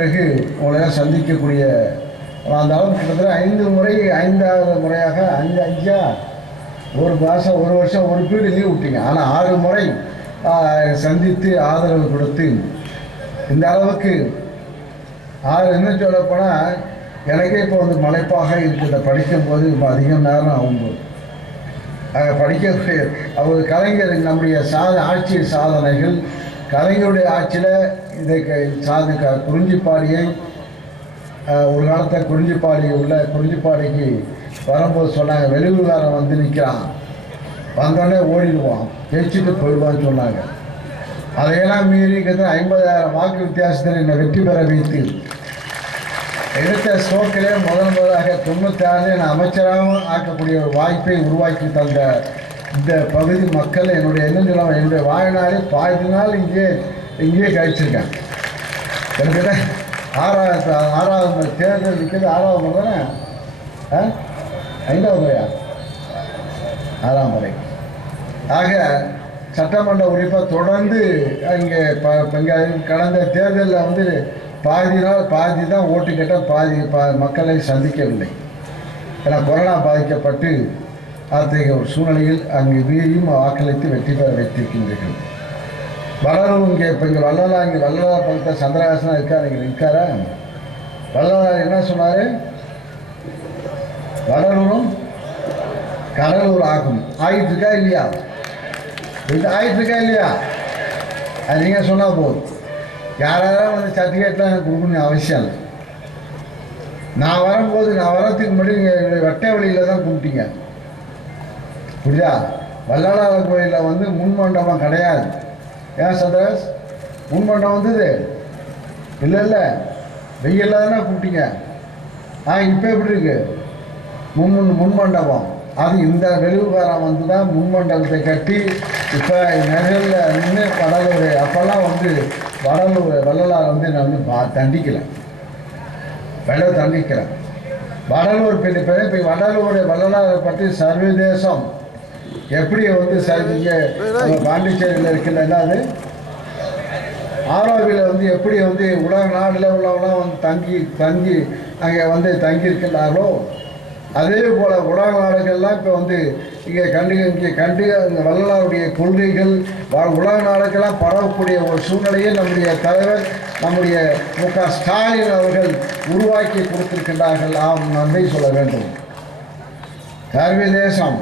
பிறகு உங்களையெல்லாம் சந்திக்கக்கூடிய அந்த அளவு கிட்டத்தட்ட 5 முறை 5வது முறையாக 5 ஒரு மாதம் ஒரு வருஷம் ஒரு பீரியட் லீவ் விட்டீங்க. ஆனால் 6 முறை சந்தித்து ஆதரவு கொடுத்து இந்த அளவுக்கு என்ன சொல்லப்போனால் எனக்கே இப்போ வந்து மலைப்பாக இருக்கிறத படிக்கும்போது இப்போ அதிகம் நேரம் ஆகும்போது படிக்கக்கூடிய அவர் கலைஞர் நம்முடைய ஆட்சி சாதனைகள் கலைஞருடைய ஆட்சியில் இதை குறிஞ்சிப்பாடியை ஒரு காலத்தில் குறிஞ்சிப்பாடிக்கு வரும்போது சொன்னாங்க, வெளியூர்காரன் வந்து நிற்கிறான், வந்தோடனே ஓடிடுவான், ஜெயிச்சுட்டு போயிடுவான்னு சொன்னாங்க. அதையெல்லாம் மீறி 50,000 வாக்கு வித்தியாசத்தில் என்னை வெற்றி பெற வைத்து எடுத்த ஸ்ட்ரோக்கிலே முதலாக 96 நான் அமைச்சராகவும் ஆக்கக்கூடிய ஒரு வாய்ப்பை உருவாக்கி தந்த இந்த பகுதி மக்கள் என்னுடைய வாழ்நாளில் பாதி நாள் இங்கேயே கழிச்சிருக்கேன். கிட்டத்தட்ட 6வது முறை தேர்தல் நிற்கிறது. 6வது முறை தானே? 5வது முறையா? 6ஆம் முறை. ஆக சட்டமன்ற உறுப்பினர் தொடர்ந்து இங்கே கடந்த தேர்தலில் வந்து பாதி தான் ஓட்டு கேட்டால் பாதி மக்களை சந்திக்கவில்லை. ஏன்னா கொரோனா பாதிக்கப்பட்டு அத்தகைய ஒரு சூழ்நிலையில் அங்கு வீரியும் வாக்களித்து வெற்றி பெற வைத்திருக்கின்றீர்கள். வளரும் இங்கே வள்ளலார் பக்கத்தில் சந்திரகாசனா இருக்காரா? வள்ளலார் என்ன சொன்னார்? வளரூரும் கடலூர் ஆகும். ஆகிட்டு இருக்கா இல்லையா? இது ஆகிட்டு இருக்கா இல்லையா? அது நீங்கள் சொன்னால் போதும். யாராவது வந்து சர்டிஃபிகேட்லாம் எனக்கு கொடுக்கணும் அவசியம் இல்லை. நான் வரத்துக்கு முன்னாடி நீங்கள் வெட்ட வழியில் தான் கும்பிட்டீங்க. புரியுதா? வள்ளலார் கோயிலில் வந்து முன்மண்டபம் கிடையாது. ஏன் சந்திரஸ் முன்மண்டபம் வந்தது இல்லை வெயிலில் தானே கும்பிட்டீங்க. இப்போ எப்படி இருக்கு முன்மண்டபம்? அது இந்த வெளியூர்காரன் வந்து தான் முன்மண்டபத்தை கட்டி இப்போ நிழலில் நின்று வடலூர் அப்போல்லாம் வந்து வள்ளலார் வந்து நான் வந்து தண்டிக்கிறேன். வடலூர் இப்போ வள்ளலாரை பற்றி சர்வதேசம் எப்படி வந்து பாண்டிச்சேரியில் இருக்கின்றன, அது ஆரோவில் வந்து எப்படி வந்து உலக நாடில் உள்ளவங்களாம் வந்து தங்கி அங்கே வந்து தங்கியிருக்கின்றார்களோ அதே போல் உலக நாடுகள்லாம் இப்போ வந்து இங்கே கண்டு அந்த வள்ளலாருடைய கொள்கைகள் உலக நாடுகள்லாம் பரவக்கூடிய ஒரு சூழ்நிலையை நம்முடைய தலைவர் நம்முடைய மு.க. ஸ்டாலின் அவர்கள் உருவாக்கி கொடுத்திருக்கின்றார்கள். நன்றி சொல்ல வேண்டும். சர்வதேசம்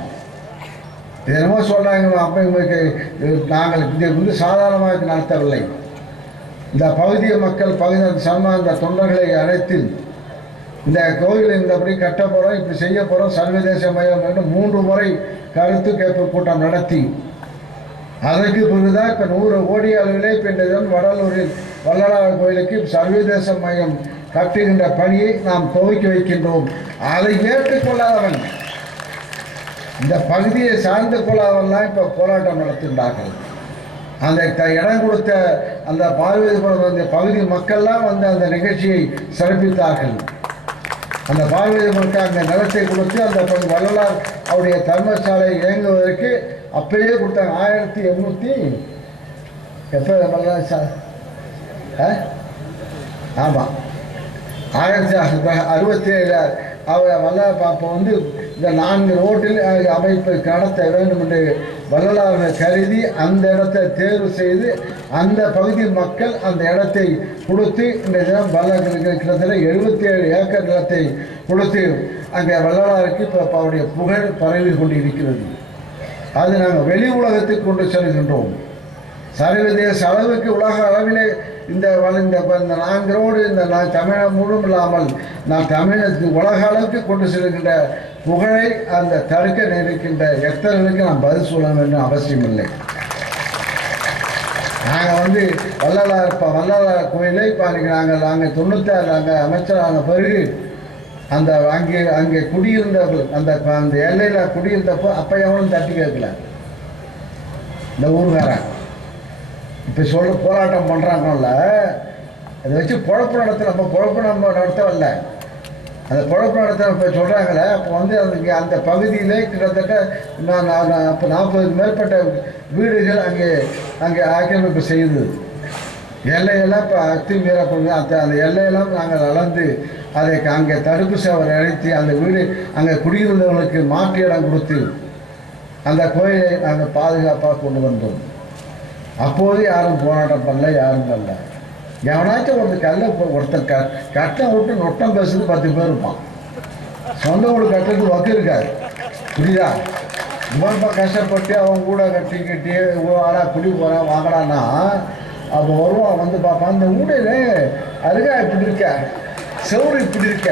என்னமோ சொல்கிறாங்க, அப்போ எங்களுக்கு நாங்கள் இதை வந்து சாதாரணமாக நடத்தவில்லை. இந்த பகுதிய மக்கள் அந்த தொண்டர்களை அழைத்து இந்த கோயிலை இந்தபடி கட்ட போகிறோம், இப்படி செய்ய போகிறோம், சர்வதேச மயம் என்று 3 முறை கருத்து கேட்பு கூட்டம் நடத்தி அதற்கு பிறகுதான் இப்போ 100 கோடி அளவிலே இப்போ இந்த வடலூரில் வள்ளலார் கோயிலுக்கு சர்வதேச மையம் கட்டுகின்ற பணியை நாம் துவக்கி வைக்கின்றோம். அதை ஏற்றுக்கொள்ளாதவன் இந்த பகுதியை சார்ந்து கொள்ளாதவெல்லாம் இப்போ போராட்டம் நடத்துகின்றார்கள். அந்த இடம் கொடுத்த அந்த பார்வையிட பகுதி மக்கள்லாம் வந்து அந்த நிகழ்ச்சியை சிறப்பித்தார்கள். அந்த பார்வையிட அந்த நிலத்தை கொடுத்து அந்த வள்ளலார் அவருடைய தர்மசாலை இயங்குவதற்கு அப்பயே கொடுத்தாங்க. 1800 எப்போ வள்ளலார் ஆமாம் 1967 அவர் வள்ளலார் அப்போ வந்து இந்த 4 ரோட்டில் அமைப்பு நடத்த வேண்டும் என்று வள்ளலார் கருதி அந்த இடத்தை தேர்வு செய்து அந்த பகுதி மக்கள் அந்த இடத்தை கொடுத்து இந்த தினம் வள்ளலாருக்கு கிட்டத்தட்ட 77 ஏக்கர் நிலத்தை கொடுத்து அங்கே வள்ளலாருக்கு இப்போ அவருடைய புகழ் பரவி கொண்டிருக்கிறது. அது நாங்கள் வெளி உலகத்துக்கு கொண்டு செல்கின்றோம். சர்வதேச அளவுக்கு உலக அளவிலே இந்த 4 ரோடு இந்த தமிழகம் முழுவதும் இல்லாமல் தமிழகத்துக்கு உலக அளவுக்கு கொண்டு செல்கின்ற புகழை அந்த தடுக்க நினைக்கின்ற எத்தனைக்கு நாம் பதில் சொல்ல வேண்டும் அவசியம் இல்லை. நாங்கள் வந்து வள்ளலார் கோயிலை இப்போ நாங்கள் 96 நாங்கள் அமைச்சரான பிறகு அந்த அங்கே குடியிருந்தவர்கள் அந்த எல்லையில் குடியிருந்தப்போ அப்போ எவனும் தட்டி கேட்கல. இந்த ஊர்காரன் இப்போ போராட்டம் பண்ணுறாங்கல்ல, அதை வச்சு குழப்ப நம்ம நடத்தவில்ல. அந்த குழப்பம் நடத்த இப்போ சொல்கிறாங்களே, அப்போ வந்து அந்த பகுதியிலே கிட்டத்தட்ட அப்போ 40க்கு மேற்பட்ட வீடுகள் அங்கே ஆக்கிரமிப்பு செய்யுது. எல்லையெல்லாம் இப்போ அத்துமீறப்படுது. அந்த எல்லையெல்லாம் நாங்கள் அளந்து அதை அங்கே தடுப்பு சேவை அழைத்து அந்த வீடு அங்கே குடியிருந்தவர்களுக்கு மாற்று இடம் கொடுத்து அந்த கோயிலை நாங்கள் பாதுகாப்பாக கொண்டு வந்தோம். அப்போது யாரும் போராட்டம் பண்ணல, யாரும் பண்ணல. எவனாச்சும் ஒருத்தன் கட்டம் விட்டு நொட்டம் பேசுறது 10 பேர் இருப்பான். சொந்த வீடு கட்டுறதுக்கு வக்கு இருக்காது. புரியுதா? இவன் கஷ்டப்பட்டு அவன் கூட கட்டி ஆடா குடி போகிறான் வாங்கடான்னா அப்போ வருவான், வந்து பார்ப்பான், அந்த வீடு அருகா இப்படி இருக்க, செவரு இப்படி இருக்க,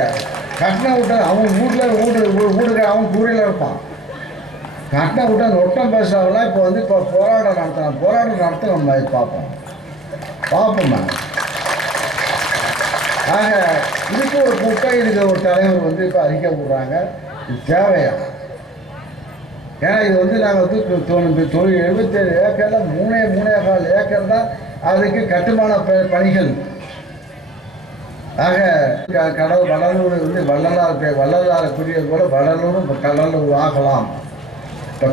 கட்டின விட்டா அவன் வீட்டுக்கு அவன் கூரையில் இருப்பான். கட்டின விட்டா நொட்டம் பேசுறவெல்லாம் இப்போ போராட்டம் நடத்துகிறான். போராட்டம் நடத்த நம்ம பார்ப்போம்மா. ஆக இதுக்கு ஒரு கூட்டம், இதுக்கு ஒரு தலைவர் இப்போ அறிக்கை விடுறாங்க. இது தேவையா? ஏன்னா இது நாங்கள் 77 ஏக்கரில் 3.25 ஏக்கர் தான் அதுக்கு கட்டுமான பணிகள். ஆக வடலூர் வள்ளலாருக்குரிய கூட வடலூரும் கடலூர் ஆகலாம். இப்போ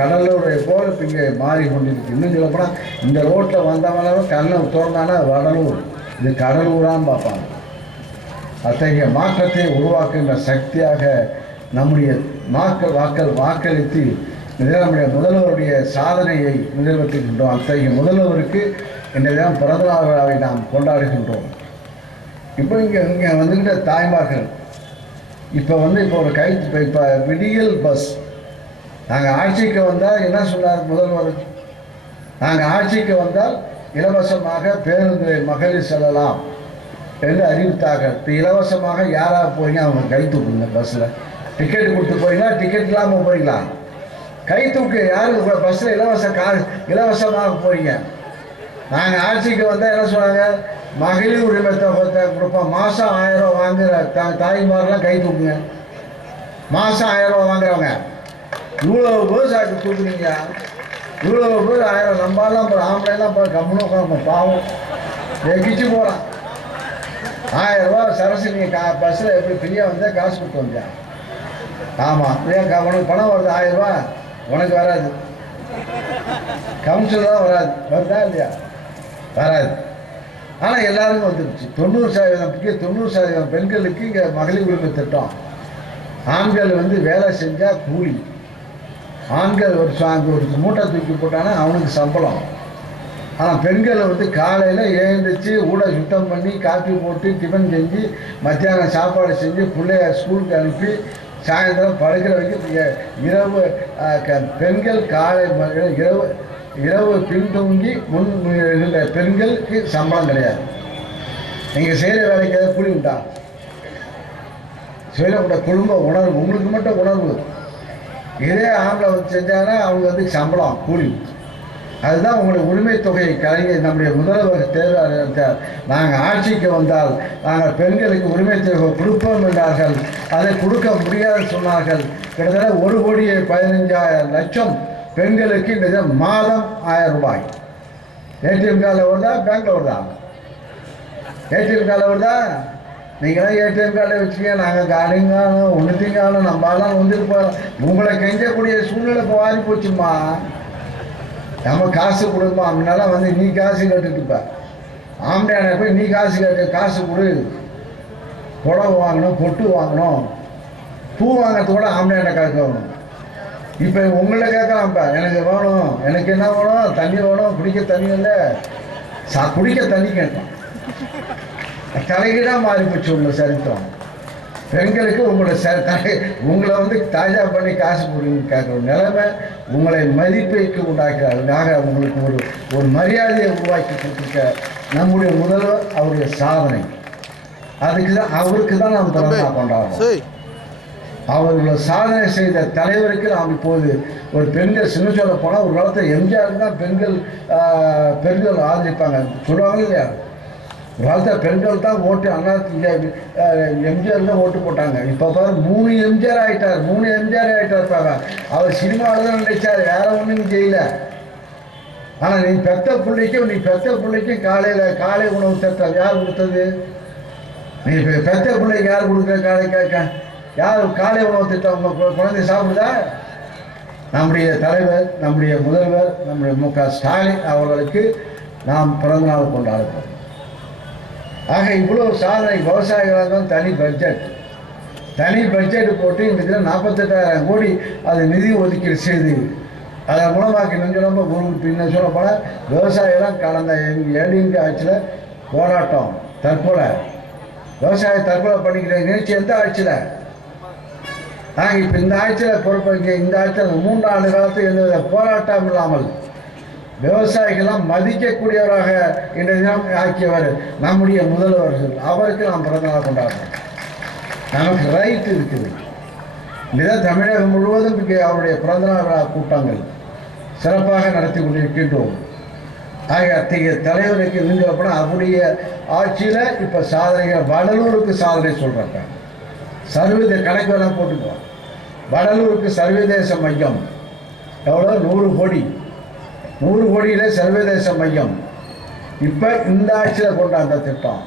கடலூரை போல இப்போ இங்கே மாறி கொண்டிருக்கு. இன்னும் சொல்லப்போனால் இந்த ரோட்டில் வந்தவங்களும் கண்ணை திறந்தானா வடலூர், இது கடலூரான்னு பார்ப்பாங்க. அத்தகைய மாற்றத்தை உருவாக்குகின்ற சக்தியாக நம்முடைய வாக்களித்து நம்முடைய முதல்வருடைய சாதனையை நிறைவேற்றுகின்றோம். அத்தகைய முதல்வருக்கு இந்த தினம் பிறந்தநாள் விழாவை நாம் கொண்டாடுகின்றோம். இப்போ இங்கே வந்துக்கிட்ட தாய்மார்கள் இப்போ ஒரு இப்போ விடியல் பஸ் நாங்கள் ஆட்சிக்கு வந்தால் என்ன சொன்னார் முதல்வர்? நாங்கள் ஆட்சிக்கு வந்தால் இலவசமாக பேருந்து மகளிர் செல்லலாம் என்று அறிவித்தார்கள். இப்போ இலவசமாக யாராக போறீங்க அவங்க கை தூக்குங்க. பஸ்ஸில் டிக்கெட் கொடுத்து போறீங்களா, டிக்கெட் இல்லாமல் போறீங்களா? கை தூக்கு. யாருக்கு பஸ்ஸில் இலவசமாக போறீங்க? நாங்கள் ஆட்சிக்கு வந்தால் என்ன சொன்னாங்க? மகளிர் உரிமை தொகை கொடுப்போம். மாதம் 1000 ரூபா வாங்குற தாய்மாரெலாம் கை தூக்குங்க. மாதம் 1000 ரூபா வாங்குறவங்க இவ்வளோ பேர் சாக்கு தூக்குனீங்க. இவ்வளோ பேர் 1000 நம்பாலாம் ஆம்பளைலாம் கம்முன்னு உட்காந்து பாவம் கிச்சு போகிறான். 1000 ரூபா சரசு நீங்கள் பஸ்ஸில் எப்படி ஃப்ரீயாக வந்தால் காசு கொடுத்து வந்தேன். ஆமாம், உனக்கு பணம் வருது 1000 ரூபா, உனக்கு வராது. கவுன்சில் தான் வராது. வருதா இல்லையா? வராது. ஆனால் எல்லாருக்கும் வந்துருச்சு. 90% பெண்களுக்கு இங்கே மகளிர் உரிமை திட்டம். ஆண்கள் வேலை செஞ்சால் கூலி. ஆண்கள் ஒரு மூட்டை தூக்கி போட்டானா அவனுக்கு சம்பளம். ஆனால் பெண்கள் காலையில் எழுந்திரிச்சு ஊட சுத்தம் பண்ணி காஃபி போட்டு டிஃபன் செஞ்சு மத்தியானம் சாப்பாடு செஞ்சு பிள்ளைய ஸ்கூலுக்கு அனுப்பி சாயந்தரம் படுக்கிற வரைக்கும் இரவு பெண்கள் காலை இரவு பின்தூங்கி முன் இருந்த பெண்களுக்கு சம்பளம் கிடையாது. நீங்கள் செய்கிற வேலைக்கு ஏதாவது கூலி உண்டா? செய்யக்கூட குடும்ப உணர்வு உங்களுக்கு மட்டும் உணர்வு. இதே ஆம்பளை செஞ்சாங்கன்னா அவங்க சம்பளம் கூலி. அதுதான் உங்களுடைய உரிமை தொகையை கலைஞர் நம்முடைய முதல்வர் தேர்தல் நாங்கள் ஆட்சிக்கு வந்தால் நாங்கள் பெண்களுக்கு உரிமை தொகை கொடுப்போம் என்றார்கள். அதை கொடுக்க முடியாது சொன்னார்கள். கிட்டத்தட்ட 1,15,00,000 பெண்களுக்கு இந்த மாதம் 1000 ரூபாய். ஏடிஎம் கார்டில் வருதா, பேங்க்கில் வருதா? ஏடிஎம் கார்டில் வருதா? நீங்களாம் ஏடிஎம் கார்டை வச்சுக்க, நாங்கள் காலிங்காலும் ஒன்றுத்திங்காலும் நம்மளாம் வந்துருப்போம். உங்களை கெஞ்சக்கூடிய சூழ்நிலை இப்போ மாறி போச்சுமா. நம்ம காசு கொடுப்போம். அப்படின்னால நீ காசு கட்டுட்டுப்ப. ஆம்பளையான போய் நீ காசு கொடு. புடவை வாங்கணும், பொட்டு வாங்கணும், பூ வாங்கிறது கூட ஆம்பளையான காசு வாங்கணும். இப்போ உங்களை கேட்கலாம்ப்பா, எனக்கு வேணும், எனக்கு என்ன வேணும்? தண்ணி வேணும், குடிக்க தண்ணி இல்லை, குடிக்க தண்ணி கேட்கும். தலைகீழாக மாறி போச்சு உங்களை சரித்திரம். பெண்களுக்கு உங்களை தாஜா பண்ணி காசு கொடுங்கன்னு கேட்குற நிலைமை உங்களை மதிப்பைக்கு உண்டாக்குறாங்க. உங்களுக்கு ஒரு மரியாதையை உருவாக்கி கொடுத்துருக்க நம்முடைய முதல்வர் அவருடைய சாதனை. அவருக்கு தான் நாம் திறந்தா கொண்டாடுறோம். அவர்கள சாதனை செய்த தலைவருக்கு நாம் இப்போது ஒரு பெண்கள் சின்ன சொல்ல போனால் ஒரு காலத்தில் எம்ஜிஆருக்கு தான் பெண்கள் ஆதரிப்பாங்க சொல்லுவாங்க இல்லையா? ஒரு காலத்தில் பெண்கள் தான் ஓட்டு எம்ஜிஆர் தான் ஓட்டு போட்டாங்க. இப்போ பாரு 3 எம்ஜிஆர் ஆகிட்டார். அவர் சினிமாவில் தான் நினைச்சார், வேற ஒன்றும் செய்யல. ஆனால் நீ பெத்த பிள்ளைக்கும் காலை உணவு திட்டம் யார் கொடுத்தது? நீ பெத்த பிள்ளைக்கு யார் கொடுக்குற யார் காலை உணவு திட்டம்? உங்கள் குழந்தை சாப்பிடுதா? நம்முடைய தலைவர், நம்முடைய முதல்வர், நம்முடைய மு.க. ஸ்டாலின் அவர்களுக்கு நாம் பிறந்தநாள் கொண்டாடுவோம். ஆக இவ்வளவு சாதனை விவசாயிகளாக தான் தனி பட்ஜெட் போட்டு இன்றைக்கு 48,000 கோடி அது நிதி ஒதுக்கீடு செய்து அதன் மூலமாக நெஞ்சலம்ப பின்ன சொல்லப்போனால் விவசாயிகளாம் கடந்த ஏடிஎம்கே ஆட்சியில் போராட்டம் தற்கொலை விவசாய தற்கொலை பண்ணிக்கிற நிகழ்ச்சி எந்த ஆட்சியில் நாங்கள் இப்போ இந்த ஆட்சியில் பொறுப்பு இந்த ஆட்சியில் 3 ஆண்டு காலத்துக்கு எந்த போராட்டம் இல்லாமல் விவசாயிகள்லாம் மதிக்கக்கூடியவராக இன்றைய தினம் ஆக்கியவர் நம்முடைய முதல்வர்கள். அவருக்கு நாம் பிறந்தநாள் கொண்டாடுறோம். நமக்கு ரைட் இருக்குது. இதுதான் தமிழகம் முழுவதும் இங்கே அவருடைய பிறந்தநாள் விழா கூட்டங்கள் சிறப்பாக நடத்தி கொண்டிருக்கின்றோம். ஆக அத்தகைய தலைவருக்கு நீங்கள் அவருடைய ஆட்சியில் இப்போ சாதனைகள் வடலூருக்கு சாதனை சொல்கிறாங்க. சர்வதேச கணக்கு வேணால் போட்டுக்குவோம். வடலூருக்கு சர்வதேச மையம் எவ்வளோ 100 கோடி 100 கோடியில் சர்வதேச மையம் இப்போ இந்த ஆட்சியில் கொண்டாந்த திட்டம்.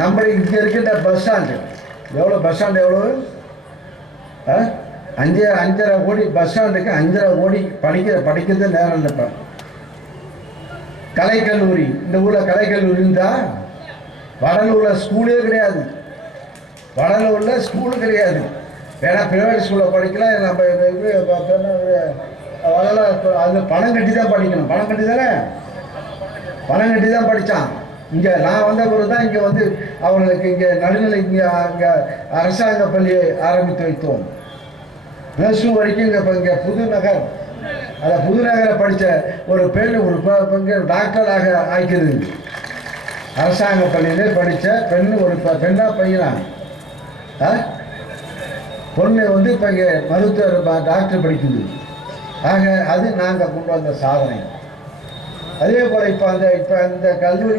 நம்ம இங்கே இருக்கின்ற பஸ் ஸ்டாண்டு எவ்வளோ பஸ் ஸ்டாண்டு எவ்வளோ 5.5 கோடி பஸ் ஸ்டாண்டுக்கு 5.5 கோடி படிக்கிறது நேரம் இல்லை. கலைக்கல்லூரி இந்த ஊரில் கலைக்கல்லூரி இருந்தால் வடலூரில் ஸ்கூலே கிடையாது. வடலூரில் ஸ்கூலு கிடையாது. ஏன்னா ப்ரைவேட் ஸ்கூலில் படிக்கலாம். நம்ம அதெல்லாம் அது பணம் கட்டி தான் படிக்கணும். பணம் கட்டி தான் படித்தான். இங்கே நான் வந்த பிறகு தான் இங்கே வந்து அவர்களுக்கு இங்கே நடுநிலை அங்கே அரசாங்க பள்ளியை ஆரம்பித்து வைத்தோம். +2 வரைக்கும் இங்கே புதுநகர் அதை புதுநகரை படித்த ஒரு பெண் ஒரு டாக்டராக ஆக்கிறது. அரசாங்க பள்ளியிலே படித்த பெண் ஒரு பெண்ணா பையனா பொண்ணு வந்து இப்போ இங்கே மருத்துவர் டாக்டர் படிக்குது. ஆக அது நாங்கள் கொண்டு வந்த சாதனை. அதே போல் இப்போ இந்த கல்லூரி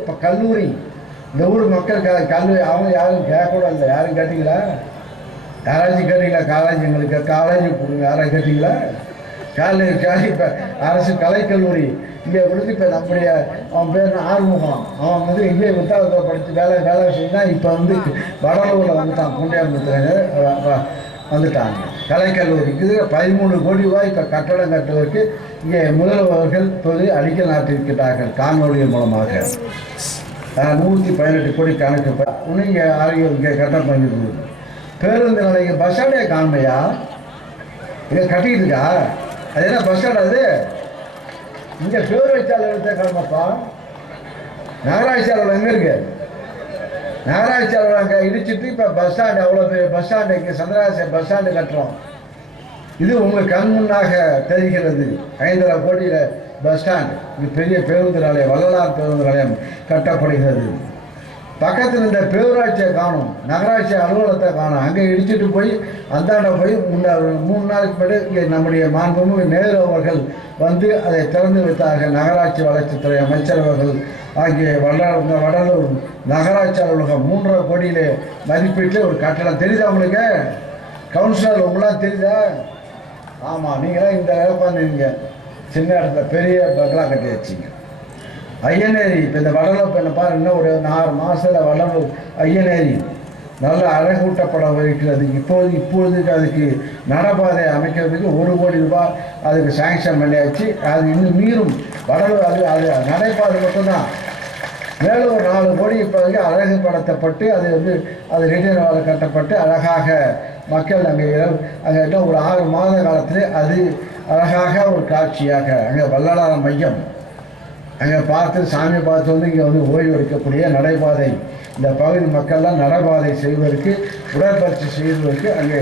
இப்போ கல்லூரி இந்த ஊர் மக்கள் கல்லூரி அவங்க யாரும் கேட்கக்கூட இல்லை. யாரும் கேட்டீங்களா? யாராச்சும் கேட்டீங்களா? காலேஜ் எங்களுக்கு காலேஜ் கொடுங்க யாராவது கேட்டீங்களா? காலேஜ் இப்போ அரசு கலைக்கல்லூரி இங்கே கொடுத்து இப்போ நம்முடைய அவன் பேர் ஆறுமுகம் அவன் வந்து இங்கே புத்தகத்தில் படித்து வேலை செய்தான். இப்போ வந்து வடலூரில் வந்துட்டான். குண்டியாம்புரத்தில் வந்துட்டாங்க கலைக்கல்லூரி. இது 13 கோடி ரூபாய் இப்போ கட்டடம் கட்டுவதற்கு இங்கே முதல்வர்கள் இப்போது அடிக்கல் நாட்டியிருக்கிறார்கள். காணொலி மூலமாக 118 கோடி கணக்கு இன்னும் இங்கே இங்கே கட்டடம் பண்ணிருக்கு. பேருந்து நிலையம் பஸ் ஸ்டாண்டே காண்மையா இங்கே கட்டிக்கிட்டு இருக்கா? அது என்ன பஸ் ஸ்டாண்ட்? அது இங்கே பேரூராட்சியாளர் எடுத்த கிளம்பப்பா. நகராட்சி அலுவலகம் எங்கே இருக்கு? நகராட்சி அலுவலகம் அங்கே இடிச்சுட்டு இப்போ பஸ் ஸ்டாண்டு அவ்வளோ பெரிய பஸ் ஸ்டாண்டு இங்கே சந்திராசி பஸ் ஸ்டாண்டு கட்டுறோம். இது உங்கள் கண் முன்னாக தெரிகிறது. 5.5 கோடியில் பஸ் ஸ்டாண்ட். இது பெரிய பேருந்து நிலையம் வள்ளலார் பேருந்து நிலையம் கட்டப்படுகிறது. பக்கத்தில் இந்த பேரூராட்சியை காணும், நகராட்சி அலுவலகத்தை காணும். அங்கே இடிச்சுட்டு போய் அந்தாண்ட போய் 3 நாளுக்கு முன்னாடி இங்கே நம்முடைய மாண்புமிகு நேரு அவர்கள் வந்து அதை திறந்து வைத்தார்கள். நகராட்சி வளர்ச்சித்துறை அமைச்சர் அவர்கள் ஆகிய வடலூர் நகராட்சி அலுவலகம் 3.5 கோடியிலே மதிப்பீட்டில் ஒரு கட்டடம். தெரியுதா உங்களுக்கு? கவுன்சிலர் உங்களாம் தெரியுதா? ஆமாம், நீங்களாம் இந்த உட்காந்துருங்க. சின்ன இடத்துல பெரிய பங்களா கட்டி வச்சிங்க. ஐயனேரி இப்போ இந்த வடலூர் பெண்ணை பாரு, இன்னும் ஒரு 6 மாதத்தில் வடலூர் ஐயனேரி நல்ல அழகூட்டப்பட இருக்கிறது. இப்பொழுது அதுக்கு நடப்பாதை அமைக்கிறதுக்கு 1 கோடி ரூபாய் அதுக்கு சாங்ஷன் பண்ணியாச்சு. அது இன்னும் மீறும் வடலூர் அது நடைபாதை மட்டும்தான். மேலும் ஒரு 4 கோடி இப்போதைக்கு அழகுபடுத்தப்பட்டு அது வந்து அது ரிட்டையர் வாழ கட்டப்பட்டு அழகாக மக்கள் அங்கே இன்னும் ஒரு 6 மாத காலத்தில் அது அழகாக ஒரு காட்சியாக அங்கே வள்ளலார் மையம் அங்கே பார்த்து சாமி பார்த்து வந்து இங்கே வந்து ஓய்வு எடுக்கக்கூடிய நடைபாதை. இந்த பகுதி மக்கள்லாம் நடைபாதை செய்வதற்கு உடற்பயிற்சி செய்வதற்கு அங்கே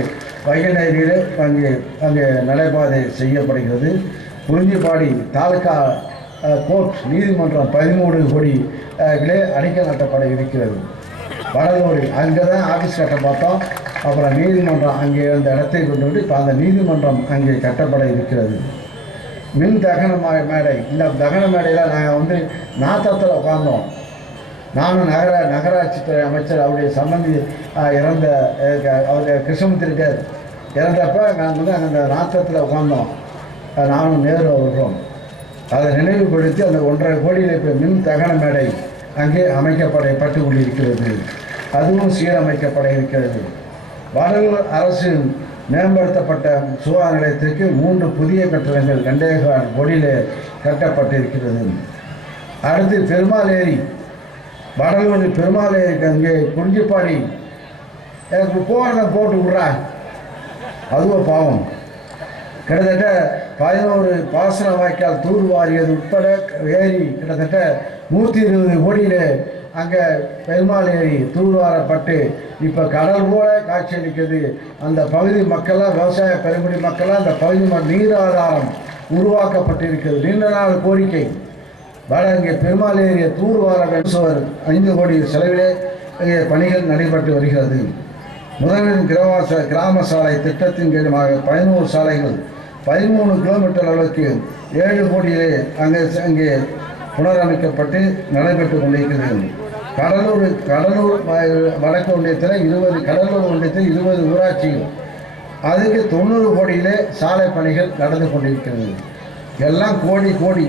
வைகநேரியில் அங்கே நடைபாதை செய்யப்படுகிறது. குறிஞ்சிப்பாடி தாலுகா கோர்ட் நீதிமன்றம் 13 கோடி அடிக்கல் நாட்டப்பட இருக்கிறது. வடலூர் அங்கே தான் ஆஃபீஸ் கட்ட பார்த்தோம். அப்புறம் நீதிமன்றம் அங்கே அந்த இடத்தை கொண்டு வந்து இப்போ அந்த நீதிமன்றம் அங்கே கட்டப்பட இருக்கிறது. மின் தகன மேடை. இந்த தகன மேடையில் நாங்கள் வந்து நாத்தத்தில் உட்கார்ந்தோம். நானும் நகராட்சித்துறை அமைச்சர் அவருடைய சம்பந்தி இறந்த அவர் கிருஷ்ணமூர்த்தி இறந்தப்போ நாங்கள் வந்து அந்த நாத்தத்தில் உட்கார்ந்தோம். நானும் நேரு அவர்களும் அதை நினைவுபடுத்தி அந்த 1.5 கோடியில் இப்போ மின் தகன மேடை அங்கே அமைக்கப்பட்டு கொண்டிருக்கிறது. அதுவும் சீரமைக்கப்பட இருக்கிறது. வடலூர் அரசு மேம்படுத்தப்பட்ட சுகாதார நிலையத்திற்கு 3 புதிய கட்டடங்கள் 2.25 கோடியில் கட்டப்பட்டிருக்கிறது. அடுத்து பெருமாள் ஏரி, வடலூர் பெருமாள் ஏரிக்கு அங்கே குறிஞ்சிப்பாடி எனக்கு போகிறத போட்டு விட்றா, அதுவும் பாவம். கிட்டத்தட்ட 11 பாசன வாய்க்கால் தூர் வாரியது உட்பட ஏரி கிட்டத்தட்ட 120 கோடியில் அங்கே பெருமாள் ஏரி தூர்வாரப்பட்டு இப்போ கடல் போல காட்சியளிக்கிறது. அந்த பகுதி மக்களாக, விவசாய பெருங்குடி மக்களாக அந்த பகுதி நீர் ஆதாரம் உருவாக்கப்பட்டிருக்கிறது. நீண்ட நாள் கோரிக்கை. இங்கே பெருமாள் ஏரியை தூர்வார வேண்டும். 5 கோடி செலவிலே இங்கே பணிகள் நடைபெற்று வருகிறது. முதலில் கிராம சாலை திட்டத்தின் கீழமாக 11 சாலைகள் 13 கிலோமீட்டர் அளவுக்கு 7 கோடியிலே அங்கே புனரமைக்கப்பட்டு நடைபெற்று கொண்டிருக்கிறது. கடலூர் வடக்கு ஒன்றியத்தில் 20, கடலூர் ஒன்றியத்தில் 20 ஊராட்சிகள், அதுக்கு 90 கோடியிலே சாலை பணிகள் நடந்து கொண்டிருக்கிறது. எல்லாம் கோடி.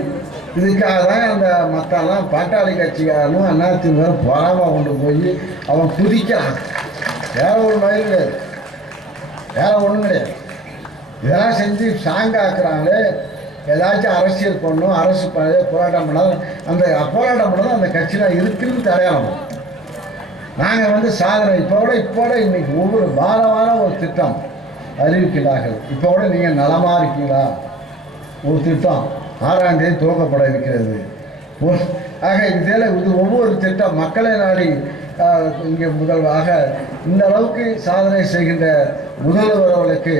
இதுக்காக தான் அந்த மக்கள்லாம் பாட்டாளி கட்சிக்காரனும் அதிமுக பொறாமல் கொண்டு போய் அவன் குதிக்கிறான். வேற ஒரு மயில் கிடையாது, வேற ஒன்றும் கிடையாது. இதெல்லாம் செஞ்சு சாங்காக்குறாங்களே. ஏதாச்சும் அரசியல் பண்ணணும், அரசு போராட்டம் பண்ணாலும் அந்த போராட்டம் பண்ணாலும் அந்த கட்சியில் இருக்குன்னு தடையாளம். நாங்கள் சாதனை இப்போ இன்னைக்கு ஒவ்வொரு வாரம் ஒரு திட்டம் அறிவிக்கிறார்கள். இப்போ கூட நீங்கள் நலமாக இருக்கீங்களா, ஒரு திட்டம் 6ஆம் தேதி துவக்கப்பட இருக்கிறது. ஆக இதில் இது ஒவ்வொரு திட்டம் மக்களை நாடி இங்கே முதல்வாக இந்த அளவுக்கு சாதனை செய்கின்ற முதல்வர்களுக்கு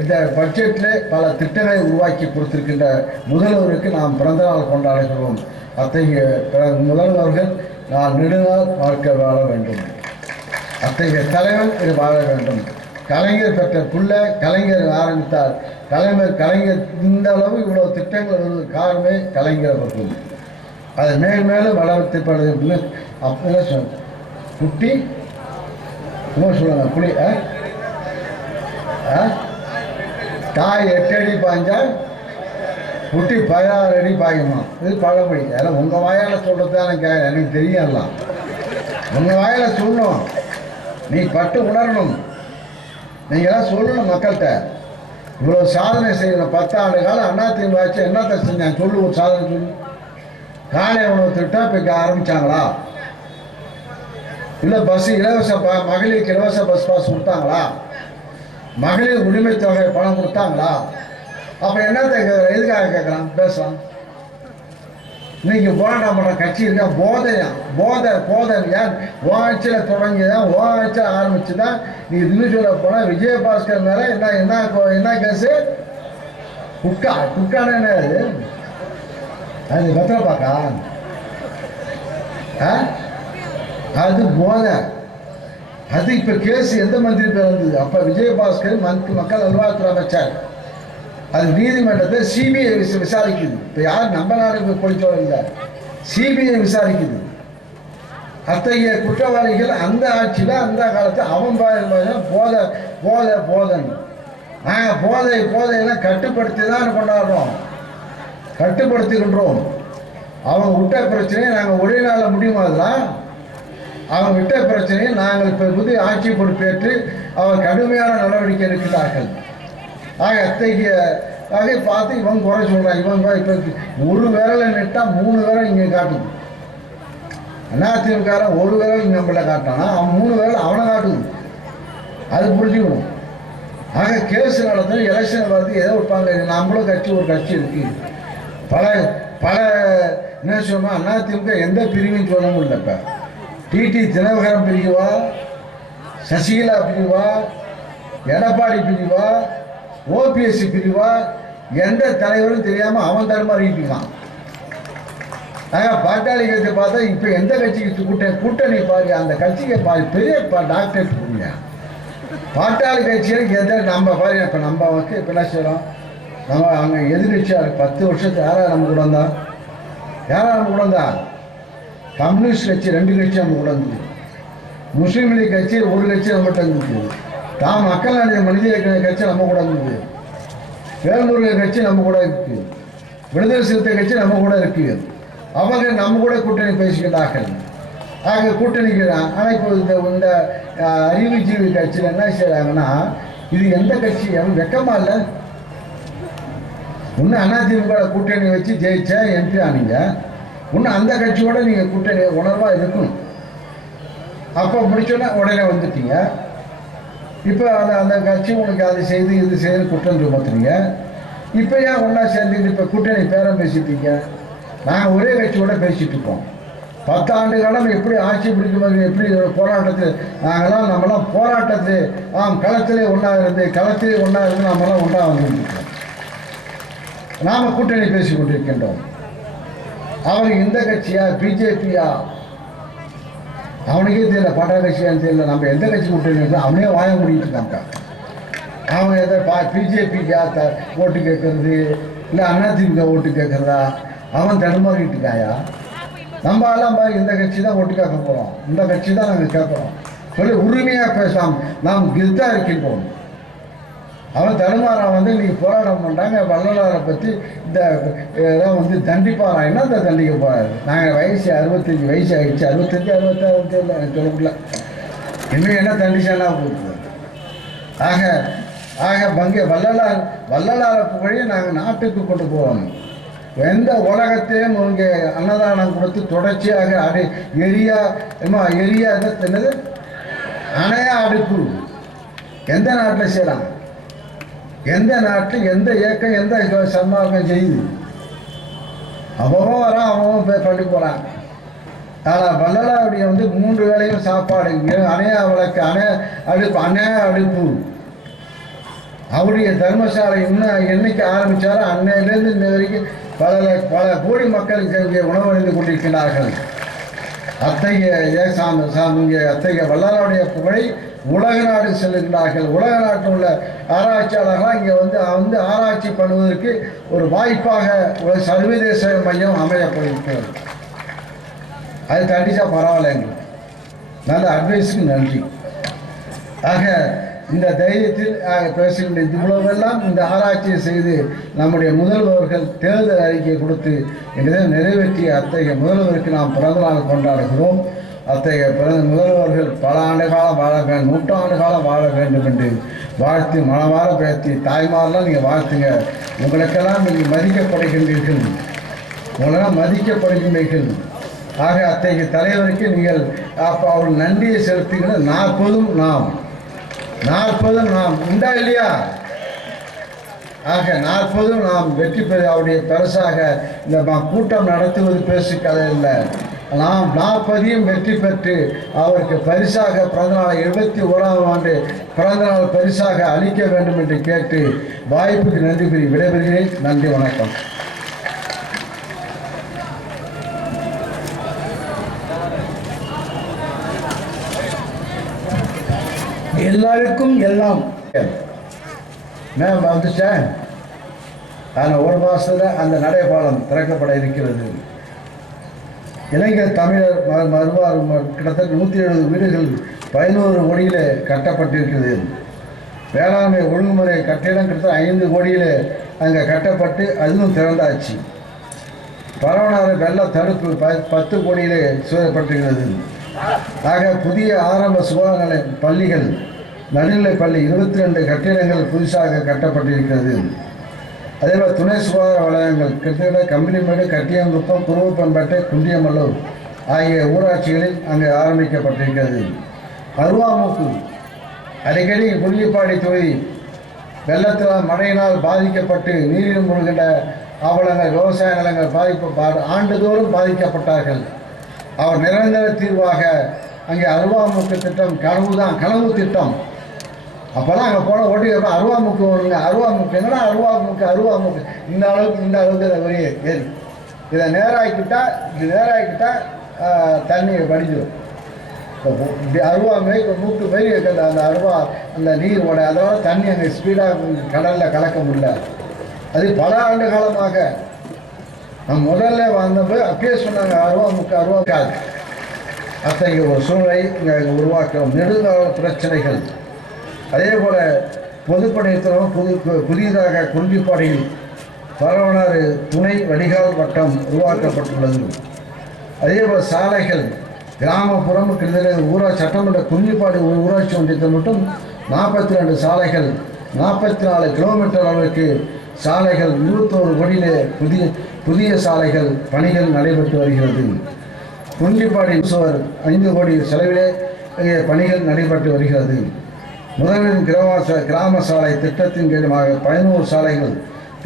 இந்த பட்ஜெட்டில் பல திட்டங்களை உருவாக்கி கொடுத்திருக்கின்ற முதல்வருக்கு நாம் பிறந்தநாள் கொண்டாடுகிறோம். அத்தகைய முதல்வர்கள் நான் நெடுநாள் வாழ்க்கை வாழ வேண்டும். அத்தகைய தலைவன் இது வாழ வேண்டும். கலைஞர் பெற்ற புள்ள கலைஞர் ஆரம்பித்தார். கலைஞர் இந்த அளவு இவ்வளோ திட்டங்கள் வருவதற்கு காரணமே கலைஞர் அவர்கள். அதை மேலும் வளர்த்திப்படுது. அப்படின்னா சொன்ன குட்டி சொல்லுங்க, புளி தாய் 8 அடி பாய்ஞ்சா குட்டி 16 அடி பாயுமா. இது பழமொழி. அதெல்லாம் உங்கள் வாயால் சொல்கிறது தான் எனக்கு தெரியலாம். உங்கள் வாயில் சொல்லணும், நீ பட்டு உணரணும், நீங்களாம் சொல்லணும் மக்கள்கிட்ட. இவ்வளோ சாதனை செய்யணும். 10 ஆண்டு காலம் அதிமுக ஆட்சி என்னத்தை செஞ்சாங்க சொல்லு, ஒரு சாதனை சொல்லு. காலை உணவு திட்டம் இப்போ ஆரம்பித்தாங்களா? இல்லை பஸ் இலவச மகளிருக்கு இலவச பஸ் பாஸ் கொடுத்தாங்களா? மகளிர் உரிமை தொகை பணம் கொடுத்தாங்களா? அப்போ என்னத்தை எதுக்காக கேட்குறான், பேசலாம். இன்னைக்கு போராட்டம் பண்ணுற கட்சி இருக்கா? போதை ஏன் ஆட்சியில் தொடங்கி தான், ஆட்சியில் ஆரம்பிச்சு தான். நீ இன்னும் சொல்ல போனால் விஜயபாஸ்கர் மேலே என்ன கேஸு? குக்கான என்ன அது பத்திரப்பாக்கா? அது போதை. அது இப்போ கேஸ் எந்த மந்திரி பேர் வந்தது? அப்போ விஜயபாஸ்கர் மக்கள் நல்வாழ்வுத்துறை அமைச்சர். அது நீதிமன்றத்தை சிபிஐ விசாரிக்குது. இப்போ யார் நம்ம நாடு பொழிச்சோம் இல்லை, சிபிஐ விசாரிக்குது. அத்தகைய குற்றவாளிகள் அந்த ஆட்சியில் அந்த காலத்தில் அவன் போதைன்னு நாங்கள் போதையெல்லாம் கட்டுப்படுத்தி தான் கொண்டாடுறோம், கட்டுப்படுத்துகின்றோம். அவங்க விட்ட பிரச்சனையை நாங்கள் ஒரே நாளில் முடியுமாதான்? அவங்க விட்ட பிரச்சனையை நாங்கள் இப்போ புதிய ஆட்சி பொறுப்பேற்று அவர் கடுமையான நடவடிக்கை எடுக்கிறார்கள். ஆக அத்தகைய வகை பார்த்து இவன் குறை சொல்கிறான். இவன் இப்போ ஒரு விரலை நெட்டால் 3 விரல் இங்கே காட்டுது. அதிமுககாரன் ஒரு விரல் நம்மள காட்டானா, அவன் 3 விரல் அவனை காட்டுது. அது புரிஞ்சுக்கணும். ஆக கேஸ் நடந்தது, எலெக்ஷன் பார்த்து ஏதோ வைப்பாங்க. நம்மளும் ஒரு கட்சி இருக்கு. பல என்ன சொன்னால் அதிமுக எந்த பிரிவும் சொல்ல முடியல. இப்போ டிடி தினகரன் பிரிவா, சசிகலா பிரிவா, எடப்பாடி பிரிவா, ஓபிஎஸ்சி பிரிவா, எந்த தலைவரும் தெரியாமல் அவன் தருமாறிட்டான். பாட்டாளி கட்சி பார்த்தா இப்போ எந்த கட்சிக்கு கூட்டணி பாரு, அந்த கட்சிக்கு பாரு பெரிய டாக்டரேட் புரியுங்க. பாட்டாளி கட்சியில் எந்த நம்ம பாரு. இப்போ நம்ம இப்போ என்ன செய்யறோம், நம்ம அங்கே எதிர்கட்சியாக 10 வருஷத்துக்கு யாராவது நம்ம கூட வந்தா? கம்யூனிஸ்ட் கட்சி 2 கட்சி நம்ம கூட இருந்தது. முஸ்லீம் லீக் கட்சி 1 கட்சி நம்மகிட்ட இருந்தது. மக்கள் மனித கட்சி நம்ம கூட இருந்தது. வேல்முருகன் கட்சி நம்ம கூட இருக்கு. விடுதலை சிறுத்தை கட்சி நம்ம கூட இருக்கு. அவங்க நம்ம கூட கூட்டணி பேசிக்கிறார்கள். ஆக கூட்டணிக்கிறான். ஆனால் இப்போ இந்த அறிவுஜீவி கட்சியில் என்ன செய்கிறாங்கன்னா, இது எந்த கட்சி வெக்கமா இல்லை? இன்னும் அதிமுக கூட்டணி வச்சு ஜெயிச்ச எம்பி ஆனீங்க. இன்னும் அந்த கட்சியோட நீங்கள் கூட்டணி உணர்வாக இருக்கணும். அப்போ முடிச்சோன்னா உடனே வந்துட்டீங்க. இப்போ அந்த கட்சி உங்களுக்கு அது செய்து இது செய்து குற்றம் சுமத்துறீங்க. இப்போ ஏன் ஒன்றா சேர்ந்து இப்போ கூட்டணி பேரம் பேசிட்டீங்க? நாங்கள் ஒரே கட்சியோட பேசிகிட்டு இருக்கோம். 10 ஆண்டு காலம் எப்படி ஆட்சி பிடிக்கும்போது எப்படி போராட்டத்தில் நம்மளாம் போராட்டத்தில் களத்திலே ஒன்றா இருந்து நம்மளாம் ஒன்றா வந்துருக்கோம். நாம் கூட்டணி பேசி கொண்டிருக்கின்றோம். அவனுக்கு இந்த கட்சியா பிஜேபியா அவனுக்கே தெரியல, பாட்டா கட்சியான்னு தெரியல. நம்ம எந்த கட்சி கூட்டணி அவனே வாய முடிட்டு இருக்காங்க. அவன் எதை பிஜேபிக்கா ஓட்டு கேட்கறது இல்லை அதிமுக ஓட்டு கேட்கறதா அவன் தடுமாறிட்டு இருக்காயா? நம்ம எல்லாம் பாரு இந்த கட்சி தான் ஓட்டு கேட்க போகிறோம், இந்த கட்சி தான் நாங்கள் கேட்குறோம் சொல்லி உரிமையாக பேசாமல் நாம் கிருத்தா இருக்கின்றோம். அவன் தடுமாறான் நீங்கள் போராட்டம் பண்ணுறாங்க. வள்ளலாரை பற்றி இந்த தண்டிப்பாரான். என்ன இந்த தண்டிக்க போகிறாரு? நாங்கள் வயசு 65 வயசு ஆகிடுச்சு. 65 66 எனக்கு சொல்லல. இன்னும் என்ன தண்டிச்சானா போகுது. ஆக வள்ளலாரை புகழி நாங்கள் நாட்டுக்கு கொண்டு போவோம். எந்த உலகத்தையும் இங்கே அன்னதானம் கொடுத்து தொடர்ச்சியாக எரியா என்னது அணையா அடுப்பு எந்த நாட்டில் செய்கிறாங்க? எந்த நாட்டில் எந்த இயக்கம் எந்த சன்மார்க்கம் செய்யுது? அவன் வரான், அவன் பண்ணி போகிறான். ஆனால் வள்ளலாருடைய 3 வேளையும் சாப்பாடு, அணையா விளக்கு, அணையா அடுப்பு. அவருடைய தர்மசாலை இன்னும் என்னைக்கு ஆரம்பித்தாரோ அன்னையிலேருந்து இந்த வரைக்கும் பல கோடி மக்களுக்கு இங்கே உணவறிந்து கொண்டிருக்கிறார்கள். அத்தகைய வள்ளலாருடைய புகழை உலக நாடு செல்லுகிறார்கள். உலக நாட்டில் உள்ள ஆராய்ச்சியாளர்களாக இங்கே ஆராய்ச்சி பண்ணுவதற்கு ஒரு வாய்ப்பாக ஒரு சர்வதேச மையம் அமையப்படுகிறது. அது கண்டிச்சா பரவாயில்லைங்க. நல்ல அட்வைஸுக்கு நன்றி. ஆக இந்த தைரியத்தில் பேசுகின்ற இவ்வளவெல்லாம் இந்த ஆராய்ச்சியை செய்து நம்முடைய முதல்வர்கள் தேர்தல் அறிக்கை கொடுத்து இதை நிறைவேற்றிய அத்தகைய முதல்வருக்கு நாம் பிறந்தநாள் கொண்டாடுகிறோம். அத்தகைய முதல்வர்கள் பல ஆண்டு காலம் வாழ வேண்டும், 100 ஆண்டு காலம் வாழ வேண்டும் என்று வாழ்த்து மனமாற பேசி தாய்மாரெலாம் நீங்கள் வாழ்த்துங்க. உங்களுக்கெல்லாம் நீங்கள் மதிக்கப்படுகின்றீர்கள். ஆக அத்தகைய தலைவருக்கு நீங்கள் அவர் நன்றியை செலுத்துகிற 40 நாம் உண்டா இல்லையா? ஆக 40 நாம் வெற்றி பெற அவருடைய பரிசாக இந்த கூட்டம் நடத்துவது பேசு கதை இல்லை. நாம் 40 வெற்றி பெற்று அவருக்கு பரிசாக பிறந்தநாள் 71ஆம் ஆண்டு பிறந்தநாள் பரிசாக அளிக்க வேண்டும் என்று கேட்டு வாய்ப்புக்கு நன்றி கூறி விடைபெறுகிறேன். நன்றி, வணக்கம். எல்லாருக்கும் எல்லாம் மேம் வந்துட்டேன். ஆனால் 1 மாதத்தில் அந்த நடைபாலம் திறக்கப்பட இருக்கிறது. இளைஞர் தமிழர் கிட்டத்தட்ட 170 வீடுகள் 11 கோடியில் கட்டப்பட்டிருக்கிறது. வேளாண்மை ஒழுங்குமுறை கட்டிடம் கிட்டத்தட்ட 5 கோடியில் அங்கே கட்டப்பட்டு அதுவும் திறந்தாச்சு. பரவனாறு வெள்ள தடுப்பு 10 கோடியிலே சூழப்பட்டிருக்கிறது. ஆக புதிய ஆரம்ப சுகாதார பள்ளிகள், நடுநிலைப் பள்ளி 22 கட்டிடங்கள் புதுசாக கட்டப்பட்டிருக்கிறது. அதேபோல் துணை சுகாதார வலயங்கள் கிட்டத்தட்ட கம்பளிமேடு, கட்டியங்குப்பம், குருவப்பன்பேட்டை, குண்டியமல்லூர் ஆகிய ஊராட்சிகளில் அங்கே ஆரம்பிக்கப்பட்டிருக்கிறது. அருவாமூக்கு அடிக்கடி குறிஞ்சிப்பாடி தொகுதி வெள்ளத்தினால் மழையினால் பாதிக்கப்பட்டு நீரில் மூழ்கின்ற அவலங்கள், விவசாய நிலங்கள் ஆண்டுதோறும் பாதிக்கப்பட்டார்கள். அவர் நிரந்தர தீர்வாக அங்கே அருவாமுக்கு திட்டம் கனவு திட்டம். அப்போல்லாம் அங்கே போன ஓட்டி அருவாமுக்கு வருங்க. அருவாமுக்கு என்னன்னா அருவாமுக்கு இந்த அளவுக்கு ஒரே ஏறி இதை நேராகிக்கிட்டா தண்ணி வடிஞ்சிடும். மூக்கு மாரி அந்த அந்த நீர் ஓட அதோட தண்ணி அங்கே ஸ்பீடாக கடலில் கலக்க முடியல. அது பல ஆண்டு காலமாக நம்ம முதல்ல வந்தபோது அப்பயே சொன்னாங்க அருவாக்காது. அத்தகைய ஒரு சூழ்நிலை இங்கே உருவாக்கும். நெடுங்கால பிரச்சனைகள். அதே போல் பொதுப்பணித்துறையும் புதிதாக குறிஞ்சிப்பாடியில் பரவனாறு துணை வடிகால் வட்டம் உருவாக்கப்பட்டுள்ளது. அதேபோல் சாலைகள் கிராமப்புறம் கிட்டத்தட்ட சட்டமன்ற குறிஞ்சிப்பாடி ஊராட்சி ஒன்றியத்தில் மட்டும் 42 சாலைகள் 44 கிலோமீட்டர் அளவுக்கு சாலைகள் 21 கோடியிலே புதிய சாலைகள் பணிகள் நடைபெற்று வருகிறது. குறிஞ்சிப்பாடி சுவர் 5 கோடி செலவிலே பணிகள் நடைபெற்று வருகிறது. முதல்வரின் கிராம சாலை திட்டத்தின் கீழமாக 11 சாலைகள்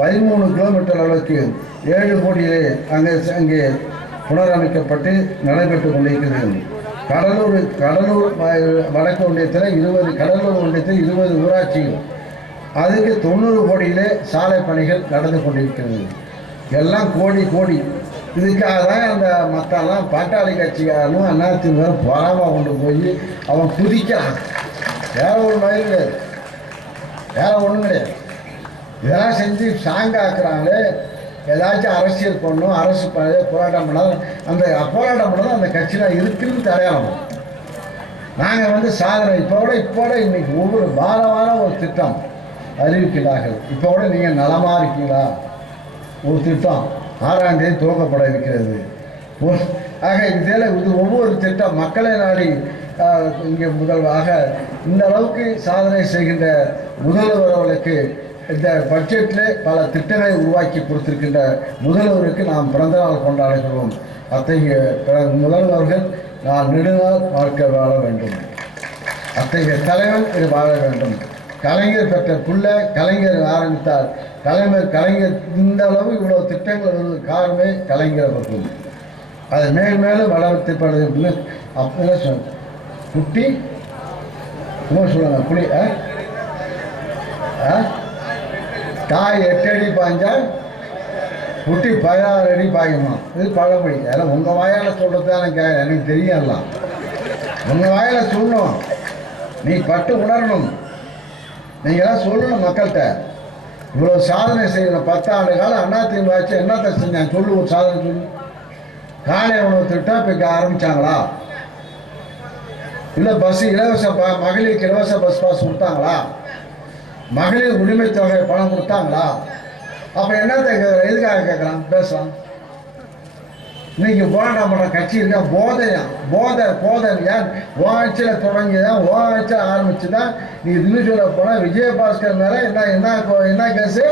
13 கிலோமீட்டர் அளவுக்கு 7 கோடியிலே அங்கே புனரமைக்கப்பட்டு நடைபெற்று கொண்டிருக்கிறது. கடலூர் வடக்கு ஒன்றியத்தில் 20 கடலூர் ஒன்றியத்தில் 20 ஊராட்சிகள் அதுக்கு 90 கோடியிலே சாலை பணிகள் நடந்து கொண்டிருக்கிறது. எல்லாம் கோடி. இதுக்காக தான் அந்த மற்றெல்லாம் பாட்டாளி கட்சிக்காரனும் அதிமுக பொறாமல் கொண்டு போய் அவன் குதிக்கிறான். வேற ஒரு மயில் கிடையாது, வேற ஒன்றும் கிடையாது. இதெல்லாம் செஞ்சு சாங்காக்குறாங்களே. ஏதாச்சும் அரசியல் பண்ணணும், அரசு போராட்டம் பண்ணாலும் அந்த போராட்டம் பண்ணாலும் அந்த கட்சியில் இருக்குன்னு தடையாளம். நாங்கள் சாதனை இப்போ இன்னைக்கு ஒவ்வொரு வாரம் ஒரு திட்டம் அறிவிக்கிறார்கள். இப்போ கூட நீங்கள் நலமாக இருக்கீங்களா ஒரு திட்டம் 6ஆம் தேதி துவக்கப்பட இருக்கிறது. ஆக இதில் இது ஒவ்வொரு திட்டம் மக்களை நாடி இங்கே முதல்வாக இந்த அளவுக்கு சாதனை செய்கின்ற முதல்வர்களுக்கு இந்த பட்ஜெட்டில் பல திட்டங்களை உருவாக்கி கொடுத்திருக்கின்ற முதல்வருக்கு நாம் பிறந்தநாள் கொண்டாடுகிறோம். அத்தகைய முதல்வர்கள் நான் நெடுநாள் வாழ்க்கை வாழ வேண்டும். அத்தகைய தலைவன் இது வாழ வேண்டும். கலைஞர் பெற்ற புள்ள கலைஞர் ஆரம்பித்தார். கலைஞர் இந்த அளவு இவ்வளோ திட்டங்கள் வருவதற்கு காரணமே கலைஞர் அவர்கள். அதை மேலும் வளர்த்திப்படுது. அப்படின்னா சொன்ன குட்டி சொல்லுங்க புளி தாய் 8 அடி பாய்ஞ்சா குட்டி 16 அடி பாயுமா. இது பழமொழி. அதெல்லாம் உங்கள் வாயால் சொல்கிறது தான் எனக்கு தெரியலாம். உங்கள் வாயில் சொல்லணும், நீ பட்டு உணரணும். நீங்களாம் சொல்லணும் மக்கள்கிட்ட. இவ்வளோ சாதனை செய்யணும். 10 ஆண்டு காலம் அதிமுக ஆட்சி என்னத்தை செஞ்சாங்க சொல்லு. ஒரு சாதனை சொல்லு. காலை உணவு திட்டம் இப்போ ஆரம்பித்தாங்களா? இல்லை இலவச மகளிருக்கு இலவச பஸ் பாஸ் கொடுத்தாங்களா? மகளிர் உரிமை தொகை பணம் கொடுத்தாங்களா? அப்போ என்னத்தை எதுக்காக கேட்குறான் பேசலாம். இன்னைக்கு போராட்டம் பண்ண கட்சி இருக்கா? போதை ஏன் ஆட்சியில் தொடங்கி தான் ஆட்சியில் ஆரம்பிச்சு தான் நீ இன்னும் சொல்ல போனால் விஜயபாஸ்கர் மேலே என்ன கேஸு?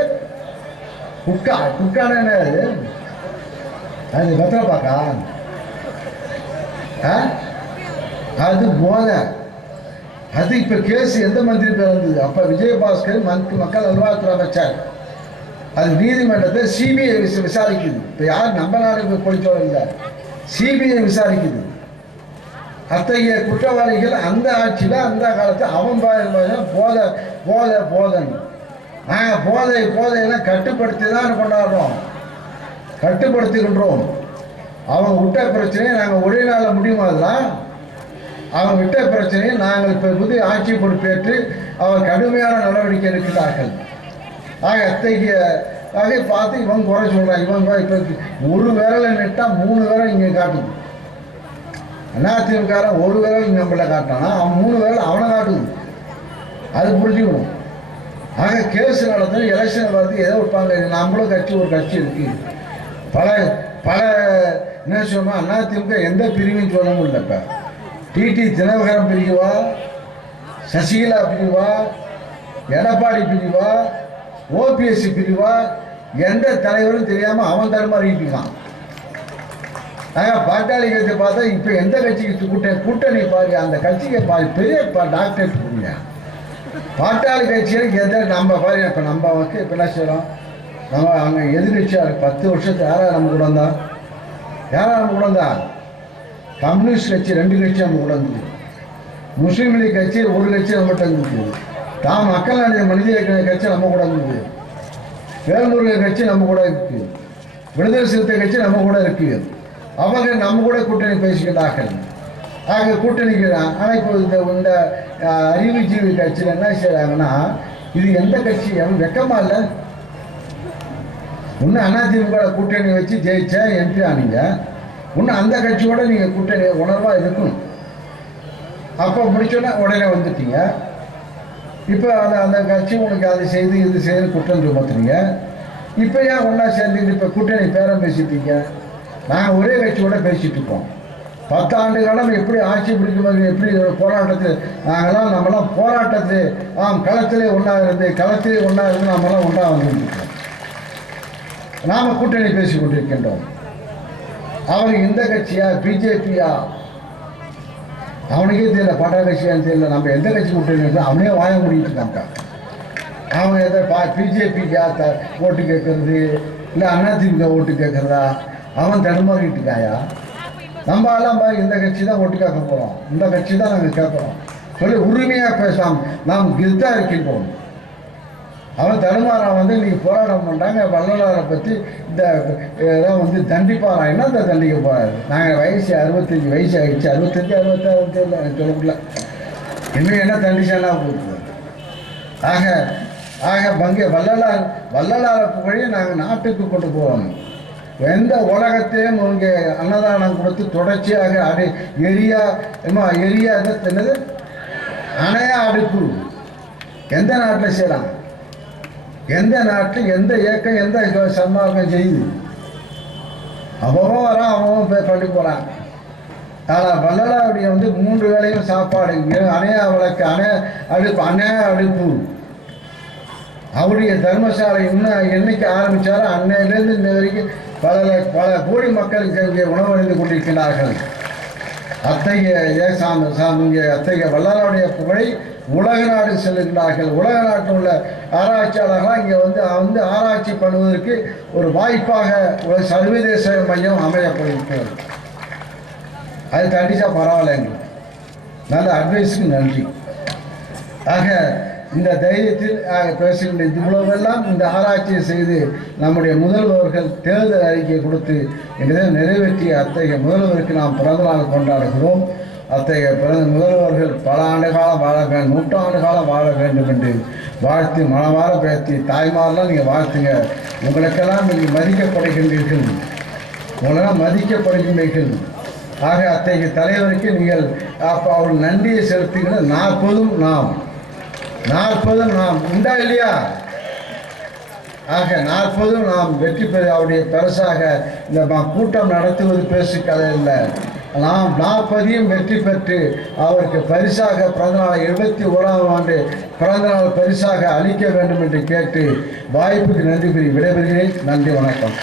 குக்கான என்ன அது பத்திரப்பாக்கா? அது போதை. அது இப்போ கேஸ் எந்த மந்திரி பேர் வந்தது? அப்போ விஜயபாஸ்கர் மக்கள் நல்வாழ்வுத்துறை அமைச்சர். அது நீதிமன்றத்தை சிபிஐ விசாரிக்குது. இப்போ யார் நம்ம நாடு பொழிச்சோம் இல்லை, சிபிஐ விசாரிக்குது. அத்தகைய குற்றவாளிகள் அந்த ஆட்சியில் அந்த காலத்தில் அவன் போதைன்னு நாங்கள் போதையெல்லாம் கட்டுப்படுத்தி தான் கொண்டாடுறோம், கட்டுப்படுத்துகின்றோம். அவங்க விட்ட பிரச்சனையை நாங்கள் ஒரே நாளில் முடியுமாதான்? அவங்க விட்ட பிரச்சனையை நாங்கள் இப்போ புதிய ஆட்சி பொறுப்பேற்று அவர் கடுமையான நடவடிக்கை எடுக்கிறார்கள். ஆக அத்தகைய வகை பார்த்து இவன் குறை சொல்கிறான். இவன் இப்போ ஒரு விரலை நெட்டால் 3 விரல் இங்கே காட்டுது. அதிமுககாரன் ஒரு விரல் நம்மள காட்டானா, அவன் 3 விரல் அவனை காட்டுது. அது புரிஞ்சுக்கணும். ஆக கேஸ் நடந்தது, எலெக்ஷன் பார்த்து ஏதோ வைப்பாங்க. நம்மளும் ஒரு கட்சி இருக்கு. பல என்ன சொன்னால் அதிமுக எந்த பிரிவும் சொல்ல முடியல. இப்போ டிடி தினகரன் பிரிவா, சசிகலா பிரிவா, எடப்பாடி பிரிவா, ஓபிஎஸ்சி பிரிவா, எந்த தலைவரும் தெரியாமல் அவன் தருமாறிட்டான். பாட்டாளி கட்சி பார்த்தா இப்போ எந்த கட்சிக்கு கூட்டணி பாரு, அந்த கட்சிக்கு பாரு பெரிய டாக்டரேட் புரியுங்க. பாட்டாளி கட்சியில் எந்த நம்ம பாரு. இப்போ நம்ம இப்போ என்ன செய்யறோம்? நம்ம அங்கே எதிர்கட்சியாக 10 வருஷத்துக்கு யாராவது நம்ம கூட வந்தா? கம்யூனிஸ்ட் கட்சி 2 கட்சி நம்ம கூட இருந்தது. முஸ்லீம் லீக் கட்சி 1 கட்சி நம்மகிட்ட இருந்தது. மக்கள் மனித கட்சி நம்ம கூட இருந்தது. வேல்முருகன் கட்சி நம்ம கூட இருக்கு. விடுதலை சிறுத்தை கட்சி நம்ம கூட இருக்கு. அவங்க நம்ம கூட கூட்டணி பேசிக்கிறார்கள். ஆக கூட்டணிக்கிறான். ஆனால் இப்போ இந்த அறிவுஜீவி கட்சியில் என்ன செய்கிறாங்கன்னா, இது எந்த கட்சி வெக்கமா இல்லை? இன்னும் அதிமுக கூட்டணி வச்சு ஜெயிச்ச எம்பி ஆனீங்க. இன்னும் அந்த கட்சியோட நீங்கள் கூட்டணி உணர்வாக இருக்கணும். அப்போ முடிச்சோன்னா உடனே வந்துட்டீங்க. இப்போ அந்த கட்சி உனக்கு அது செய்து இது செய்து குற்றம் சுமத்துறீங்க. இப்போ ஏன் ஒன்றா சேர்ந்து இப்போ கூட்டணி பேரம் பேசிட்டீங்க? நாங்கள் ஒரே கட்சியோட பேசிகிட்டு இருக்கோம். 10 ஆண்டு காலம் எப்படி ஆட்சி பிடிக்கும்போது எப்படி போராட்டத்தில் நம்மளாம் போராட்டத்தில் களத்திலே ஒன்றா இருந்து நம்மளாம் ஒன்றா வந்துருக்கோம். நாம் கூட்டணி பேசிக் கொண்டிருக்கின்றோம். அவனுக்கு இந்த கட்சியா பிஜேபியா அவனுக்கே தெரியல, பட்டா கட்சியான்னு தெரியல. நம்ம எந்த கட்சி கூட்டணி இருக்கோம் அவனே வாய முடிட்டு இருக்காங்க. அவன் எதை பிஜேபிக்கு ஓட்டு கேட்கறது இல்லை அதிமுக ஓட்டு கேட்கறதா அவன் தடுமாறிட்டு இருக்காயா? நம்ம எல்லாம் பாரு இந்த கட்சி தான் ஓட்டு கேட்க போகிறோம், இந்த கட்சி தான் நாங்கள் கேட்குறோம் சொல்லி உரிமையாக பேசாமல் நாம் கிருத்தா இருக்கின்றோம். அவன் தடுமாறான் வந்து நீங்கள் போராட்டம் பண்ணுறாங்க. வள்ளலாரை பற்றி இந்த இதான் வந்து தண்டிப்பாரான். என்ன இந்த தண்டிக்க போகிறாரு? நாங்கள் வயசு 65 வயசு ஆகிடுச்சு, 65 66 எனக்கு சொல்லல. இன்னும் என்ன தண்டிச்சானா போகுது. ஆக வள்ளலாரை புகழி நாங்கள் நாட்டுக்கு கொண்டு போவோம். எந்த உலகத்தையும் இங்கே அன்னதானம் கொடுத்து தொடர்ச்சியாக எரியா என்னது அணையா அடுப்பு எந்த நாட்டில் செய்கிறாங்க? எந்த நாட்டில் எந்த இயக்கம் எந்த சன்மார்க்கம் செய்யுது? அவன் வரான், அவன் போய் பண்ணி போகிறான். ஆனால் வள்ளலாருடைய வந்து 3 வேளையும் சாப்பாடு, அணையா விளக்கு, அணையா அடுப்பு. அவருடைய தர்மசாலை இன்னும் என்னைக்கு ஆரம்பித்தாரோ அன்னையிலேருந்து இந்த வரைக்கும் பல கோடி மக்களுக்கு இங்கே உணவறிந்து கொண்டிருக்கிறார்கள். அத்தகைய வள்ளலாருடைய புகழை உலக நாடு செல்லுகிறார்கள். உலக நாட்டில் உள்ள ஆராய்ச்சியாளர்களாக இங்கே வந்து ஆராய்ச்சி பண்ணுவதற்கு ஒரு வாய்ப்பாக ஒரு சர்வதேச மையம் அமையப்படுகிறது. அது கண்டிச்சா பரவாயில்லைங்க. நல்ல அட்வைஸுக்கு நன்றி. ஆக இந்த தைரியத்தில் பேசுகின்ற இவ்வளவெல்லாம் இந்த ஆராய்ச்சியை செய்து நம்முடைய முதல்வர்கள் தேர்தல் அறிக்கை கொடுத்து இதை நிறைவேற்றிய அத்தகைய முதல்வருக்கு நாம் பிறந்தநாள் கொண்டாடுகிறோம். அத்தகைய முதல்வர்கள் பல ஆண்டு காலம் வாழ வேண்டும், 100 ஆண்டு காலம் வாழ வேண்டும் என்று வாழ்த்து மனமாற பேசி தாய்மாரெலாம் நீங்கள் வாழ்த்துங்க. உங்களுக்கெல்லாம் நீங்கள் மதிக்கப்படுகின்றீர்கள், உங்களெல்லாம் மதிக்கப்படுகின்றீர்கள். ஆக அத்தகைய தலைவருக்கு நீங்கள் அவர் நன்றியை செலுத்துகிற 40 நாம் உண்டா இல்லையா? ஆக 40 நாம் வெற்றி பெற அவருடைய பரிசாக இந்த கூட்டம் நடத்துவது பேசு கதை இல்லை. நாம் 40 வெற்றி பெற்று அவருக்கு பரிசாக பிறந்தநாள் 71ஆம் ஆண்டு பிறந்தநாள் பரிசாக அளிக்க வேண்டும் என்று கேட்டு வாய்ப்புக்கு நன்றி கூறி விடைபெறுகிறேன். நன்றி, வணக்கம்.